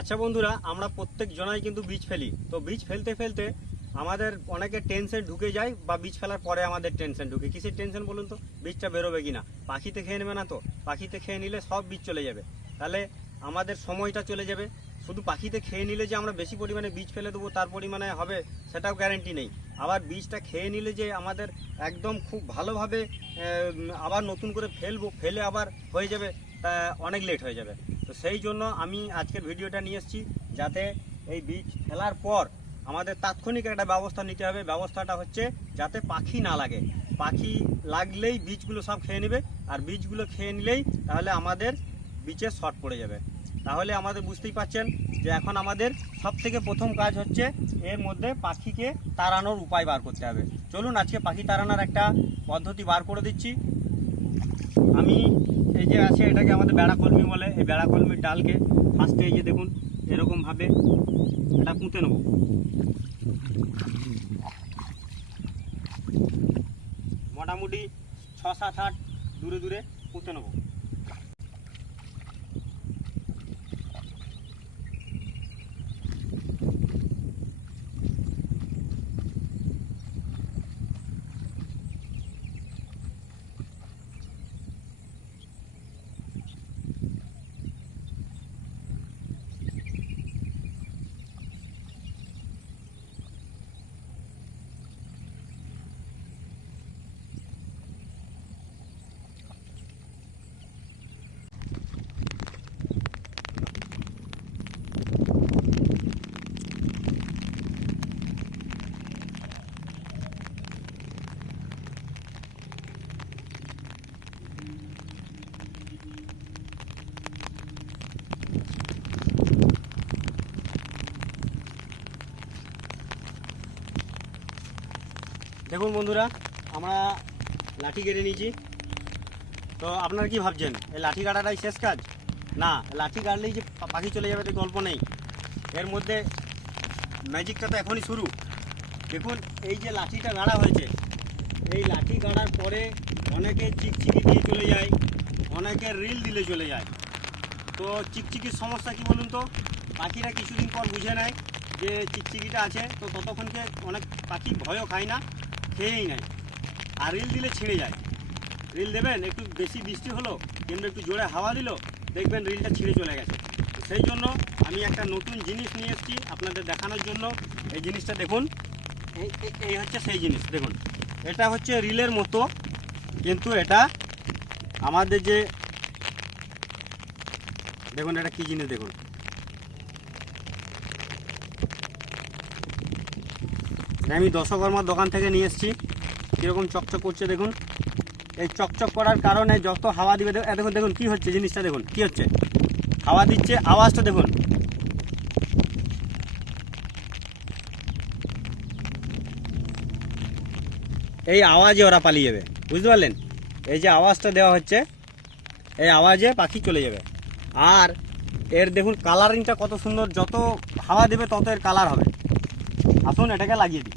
আচ্ছা বন্ধুরা, আমরা প্রত্যেক জনাই কিন্তু বীজ ফেলি। তো বীজ ফেলতে ফেলতে আমাদের অনেকে টেনশন ঢুকে যায় বা বীজ ফেলার পরে আমাদের টেনশন ঢুকে। কিসের টেনশন বলুন তো? বীজটা বেরোবে কি না পাখিতে খেয়ে নেবে না তো? পাখিতে খেয়ে নিলে সব বীজ চলে যাবে। তাহলে আমাদের সময়টা চলে যাবে। শুধু পাখিতে খেয়ে নিলে যে আমরা বেশি পরিমাণে বীজ ফেলে দেবো, তার পরিমাণে হবে, সেটাও গ্যারেন্টি নেই। আবার বীজটা খেয়ে নিলে যে আমাদের একদম খুব ভালোভাবে আবার নতুন করে ফেলব, ফেলে আবার হয়ে যাবে অনেক লেট হয়ে যাবে। তো সেই জন্য আমি আজকের ভিডিওটা নিয়ে এসেছি যাতে এই বীজ ফেলার পর আমাদের তাৎক্ষণিক একটা ব্যবস্থা নিতে হবে। ব্যবস্থাটা হচ্ছে যাতে পাখি না লাগে। পাখি লাগলেই বীজগুলো সব খেয়ে নেবে আর বীজগুলো খেয়ে নিলেই তাহলে আমাদের বীজে শর্ট পড়ে যাবে। তাহলে আমাদের বুঝতেই পাচ্ছেন যে এখন আমাদের সব থেকে প্রথম কাজ হচ্ছে এর মধ্যে পাখিকে তাড়ানোর উপায় বার করতে হবে। চলুন আজকে পাখি তাড়ানোর একটা পদ্ধতি বার করে দিচ্ছি। আমি এই যে আছে এটাকে আমাদের বেড়া কলমি বলে, এই বেড়া কলমির ডালকে ফার্স্টে এই যে দেখুন এরকমভাবে এটা পুঁতে নেব। মোটামুটি ছ, সাত, আট দূরে দূরে পুঁতে নেব। দেখুন বন্ধুরা, আমরা লাঠি কেটে নিয়েছি। তো আপনারা কি ভাবছেন, এই লাঠি কাটাটাই শেষ কাজ? না, লাঠি কাটলেই যে পাখি চলে যাবে, তো গল্প নেই। এর মধ্যে ম্যাজিকটা তো এখনই শুরু। দেখুন, এই যে লাঠিটা গাড়া হয়েছে, এই লাঠি গাড়ার পরে অনেকে চিকচিকি দিয়ে চলে যায়, অনেকে রিল দিলে চলে যায়। তো চিকচিকির সমস্যা কি বলুন তো? পাখিরা কিছুদিন পর বুঝে নেয় যে চিকচিকিটা আছে, তো ততক্ষণকে অনেক পাখি ভয়ও খায় না। খেয়েই নেয় আর রিল দিলে ছিঁড়ে যায়। রিল দেবেন, একটু বেশি বৃষ্টি হলো কিংবা একটু জোরে হাওয়া দিল, দেখবেন রিলটা ছিঁড়ে চলে গেছে। সেই জন্য আমি একটা নতুন জিনিস নিয়ে এসেছি আপনাদের দেখানোর জন্য। এই জিনিসটা দেখুন। এই হচ্ছে সেই জিনিস, দেখুন। এটা হচ্ছে রিলের মতো, কিন্তু এটা আমাদের যে দেখুন এটা কি জিনিস, দেখুন। আমি দশকর্মার দোকান থেকে নিয়ে এসেছি। কীরকম চকচক করছে দেখুন। এই চকচক করার কারণে যত হাওয়া দিবে দেখুন দেখুন কি হচ্ছে জিনিসটা, দেখুন, কি হচ্ছে? হাওয়া দিচ্ছে, আওয়াজটা দেখুন। এই আওয়াজে ওরা পালিয়ে যাবে, বুঝতে পারলেন? এই যে আওয়াজটা দেওয়া হচ্ছে, এই আওয়াজে পাখি চলে যাবে। আর এর দেখুন কালারিংটা কত সুন্দর, যত হাওয়া দেবে, তত এর কালার হবে। আসুন এটাকে লাগিয়ে দিই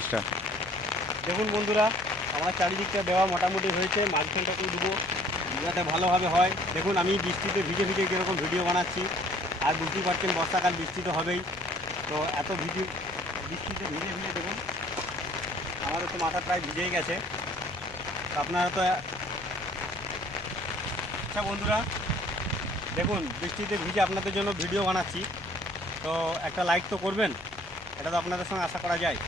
চেষ্টা দেখুন বন্ধুরা, আমার চারিদিকটা দেওয়া মোটামুটি হয়েছে, মাঝখানটা একটু দেবো, যাতে ভালোভাবে হয়। দেখুন, আমি বৃষ্টিতে ভিজে ভিজে কীরকম ভিডিও বানাচ্ছি, আর বুঝতেই পারছেন বর্ষাকাল বৃষ্টি তো হবেই। তো এত ভিডিও, বৃষ্টিতে ভিজে ভিজে দেখুন আমারও তো মাথা প্রায় ভিজেই গেছে। আপনারা তো আচ্ছা বন্ধুরা, দেখুন, বৃষ্টিতে ভিজে আপনাদের জন্য ভিডিও বানাচ্ছি। তো একটা লাইক তো করবেন, এটা তো আপনাদের সঙ্গে আশা করা যায়।